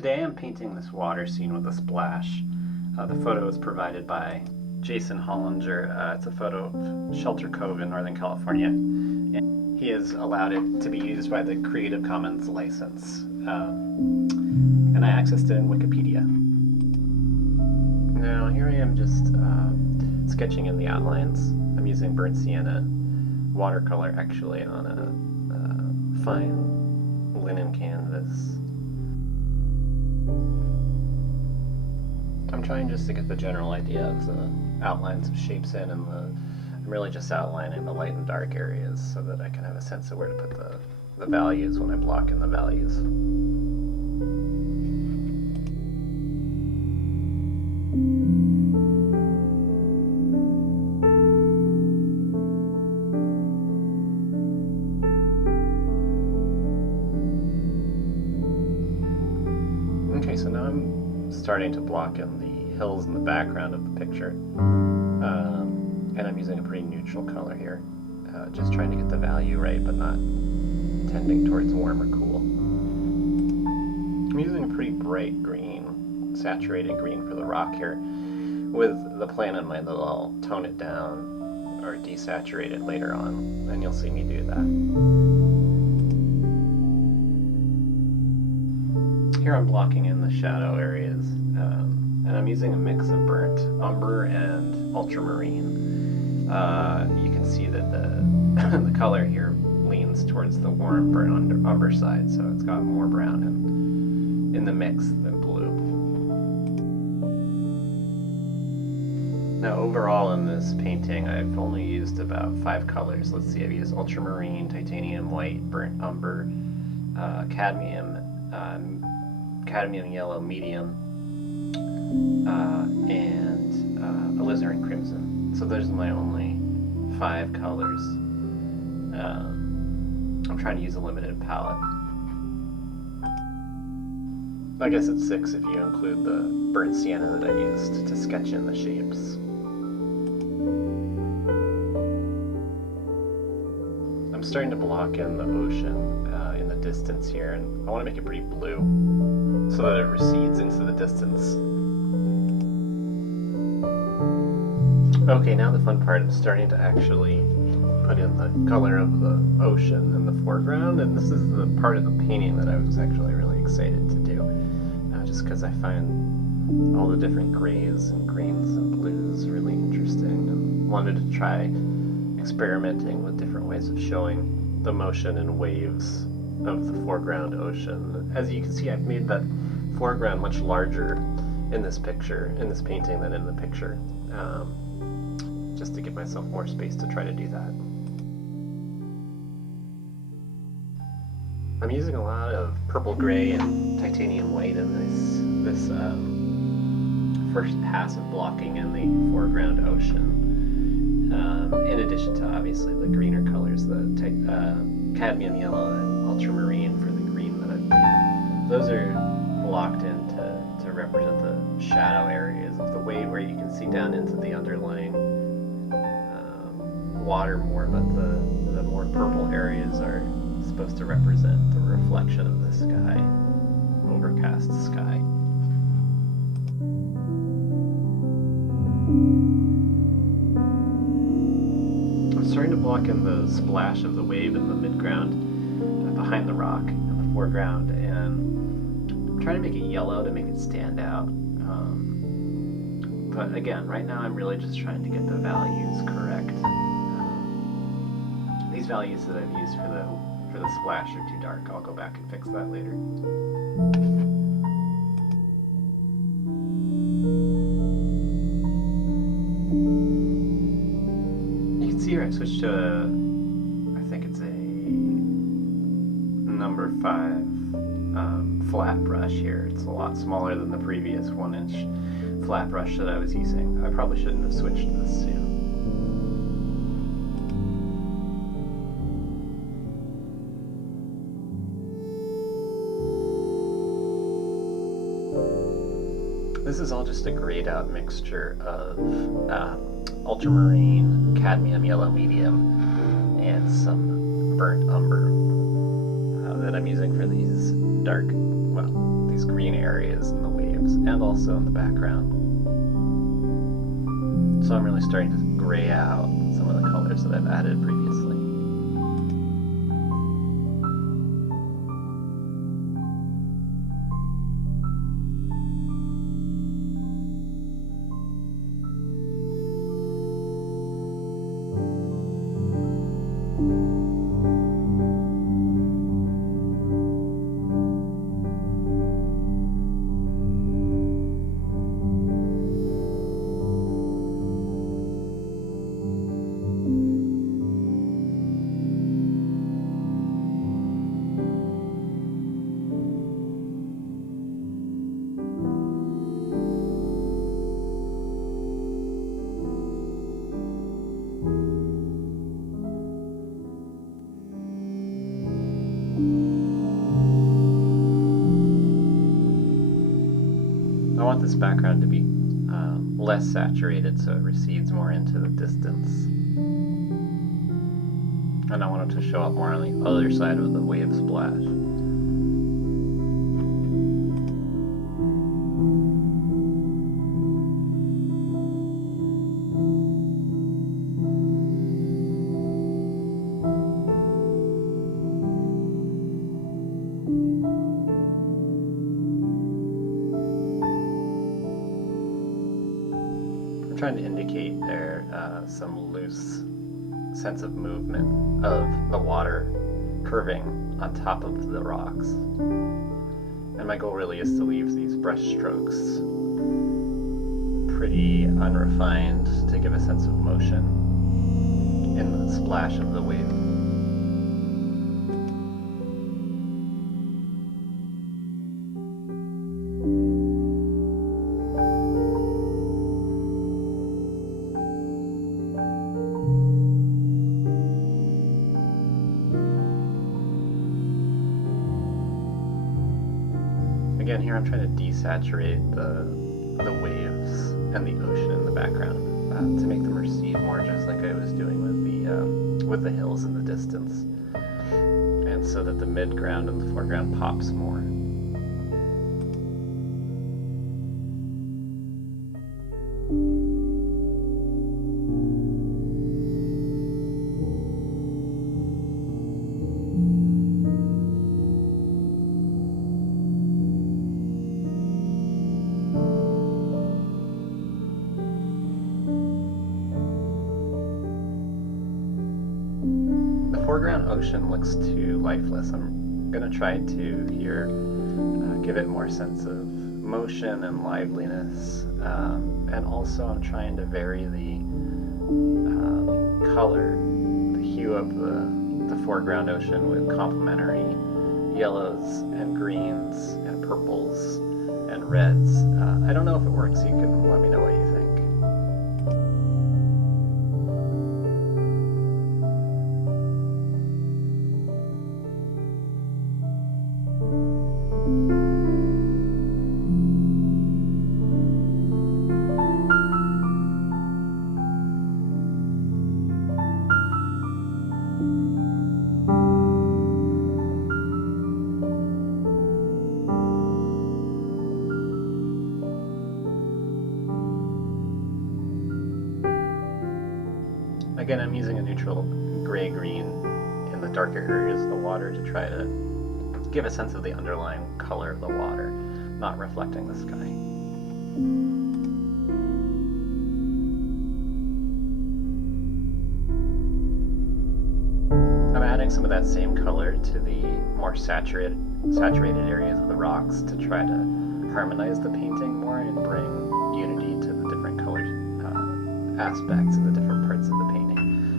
Today I'm painting this water scene with a splash. The photo is provided by Jason Hollinger. It's a photo of Shelter Cove in Northern California. And he has allowed it to be used by the Creative Commons license. And I accessed it in Wikipedia. Now here I am just sketching in the outlines. I'm using burnt sienna watercolor actually on a fine linen canvas. I'm trying just to get the general idea of the outlines of shapes in, and I'm really just outlining the light and dark areas so that I can have a sense of where to put the values when I block in the values. Okay, so now I'm starting to block in the hills in the background of the picture, and I'm using a pretty neutral color here, just trying to get the value right but not tending towards warm or cool. I'm using a pretty bright green, saturated green for the rock here, with the plan in mind that I'll tone it down or desaturate it later on, and you'll see me do that. Here I'm blocking in the shadow areas, and I'm using a mix of burnt umber and ultramarine. You can see that the color here leans towards the warm burnt umber side, so it's got more brown in the mix than blue. Now overall in this painting I've only used about 5 colors. Let's see, I've used ultramarine, titanium white, burnt umber, cadmium yellow medium, and alizarin crimson. So those are my only 5 colors. I'm trying to use a limited palette. I guess it's 6 if you include the burnt sienna that I used to sketch in the shapes. I'm starting to block in the ocean in the distance here, and I want to make it pretty blue so that it recedes into the distance. Okay, now the fun part, I'm starting to actually put in the color of the ocean in the foreground, and this is the part of the painting that I was actually really excited to do, just because I find all the different grays and greens and blues really interesting, and wanted to try experimenting with different ways of showing the motion and waves of the foreground ocean. As you can see, I've made that foreground much larger in this picture, in this painting, than in the picture, just to give myself more space to try to do that. I'm using a lot of purple gray and titanium white in this first pass of blocking in the foreground ocean, in addition to obviously the greener colors, the cadmium yellow and ultramarine for the green that I've made. Those are blocked in to represent the shadow areas of the wave, where you can see down into the underlying water more, but the more purple areas are supposed to represent the reflection of the sky, overcast sky. I'm starting to block in the splash of the wave in the midground, behind the rock in the foreground, and I'm trying to make it yellow to make it stand out. But again, right now I'm really just trying to get the values correct. These values that I've used for the splash are too dark. I'll go back and fix that later. You can see here I switched to I think it's a number 5 flat brush here. It's a lot smaller than the previous 1-inch flat brush that I was using. I probably shouldn't have switched to this soon. This is all just a grayed out mixture of ultramarine, cadmium yellow medium, and some burnt umber that I'm using for these dark, well, these these green areas in the waves and also in the background. So I'm really starting to gray out some of the colors that I've added previously. I want this background to be less saturated so it recedes more into the distance. And I want it to show up more on the other side of the wave splash. Trying to indicate there some loose sense of movement of the water curving on top of the rocks. And my goal really is to leave these brush strokes pretty unrefined to give a sense of motion in the splash of the wave. Again, here I'm trying to desaturate the waves and the ocean in the background to make them recede more, just like I was doing with the hills in the distance, and so that the midground and the foreground pops more. Foreground ocean looks too lifeless. I'm going to try to here give it more sense of motion and liveliness, and also I'm trying to vary the color, the hue of the foreground ocean with complementary yellows and greens and purples and reds. I don't know if it works. You can let me know what you think. Again, I'm using a neutral gray-green in the darker areas of the water to try to give a sense of the underlying color of the water, not reflecting the sky. I'm adding some of that same color to the more saturated areas of the rocks to try to harmonize the painting more and bring unity to the different color aspects of the different parts of the painting.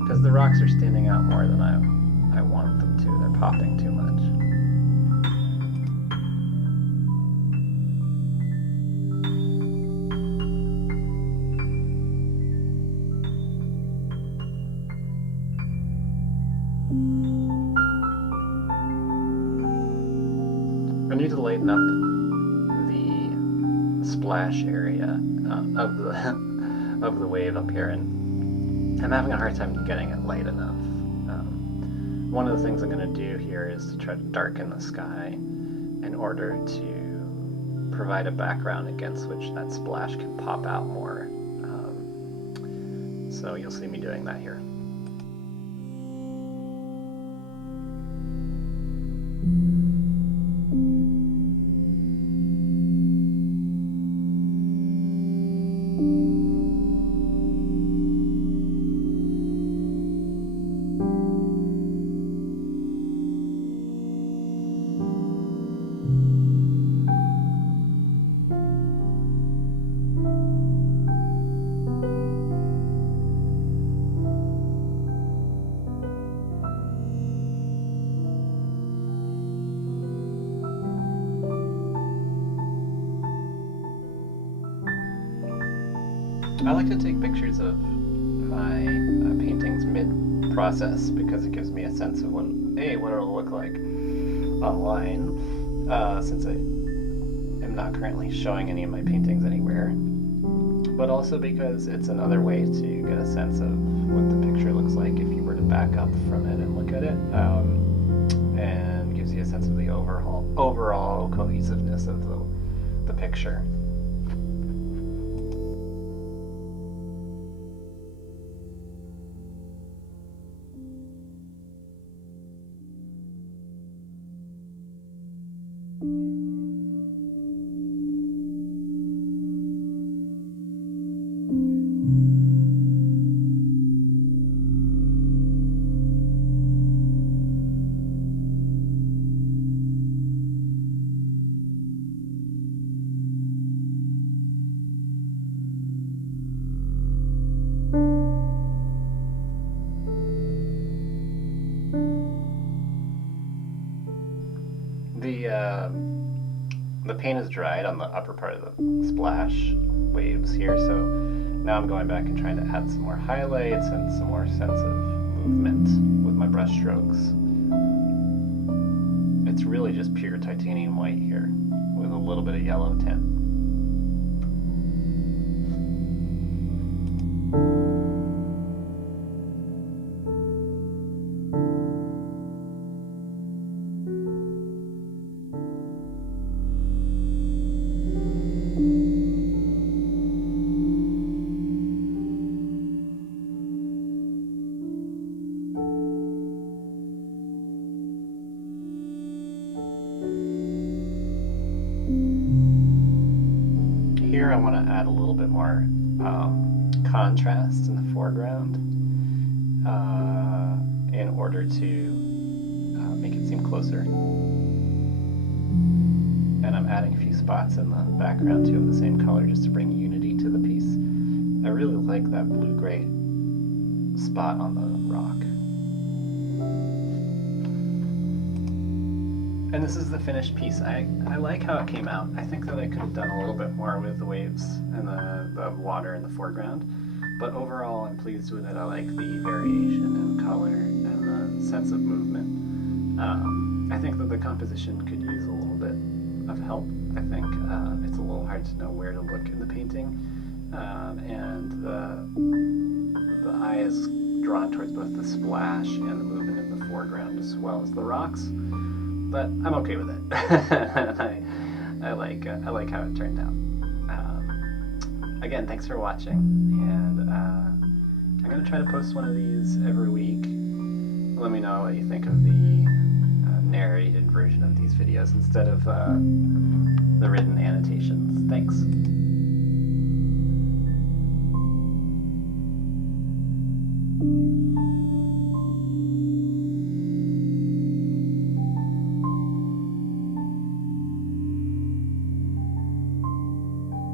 Because the rocks are standing out more than I want them to. They're popping too much. I need to lighten up the splash area of the wave up here, and I'm having a hard time getting it light enough. One of the things I'm going to do here is to try to darken the sky in order to provide a background against which that splash can pop out more. So you'll see me doing that here. I like to take pictures of my paintings mid-process because it gives me a sense of what it'll look like online, since I am not currently showing any of my paintings anywhere, but also because it's another way to get a sense of what the picture looks like if you were to back up from it and look at it, and gives you a sense of the overall cohesiveness of the picture. The paint is dried on the upper part of the splash waves here, so now I'm going back and trying to add some more highlights and some more sense of movement with my brush strokes. It's really just pure titanium white here with a little bit of yellow tint. Here I want to add a little bit more contrast in the foreground in order to make it seem closer. And I'm adding a few spots in the background too of the same color just to bring unity to the piece. I really like that blue-gray spot on the rock. And this is the finished piece. I like how it came out. I think that I could have done a little bit more with the waves and the water in the foreground. But overall, I'm pleased with it. I like the variation in color and the sense of movement. I think that the composition could use a little bit of help. I think it's a little hard to know where to look in the painting. And the eye is drawn towards both the splash and the movement in the foreground as well as the rocks. But I'm okay with it. I like how it turned out. Again, thanks for watching, and I'm going to try to post one of these every week. Let me know what you think of the narrated version of these videos instead of the written annotations. Thanks.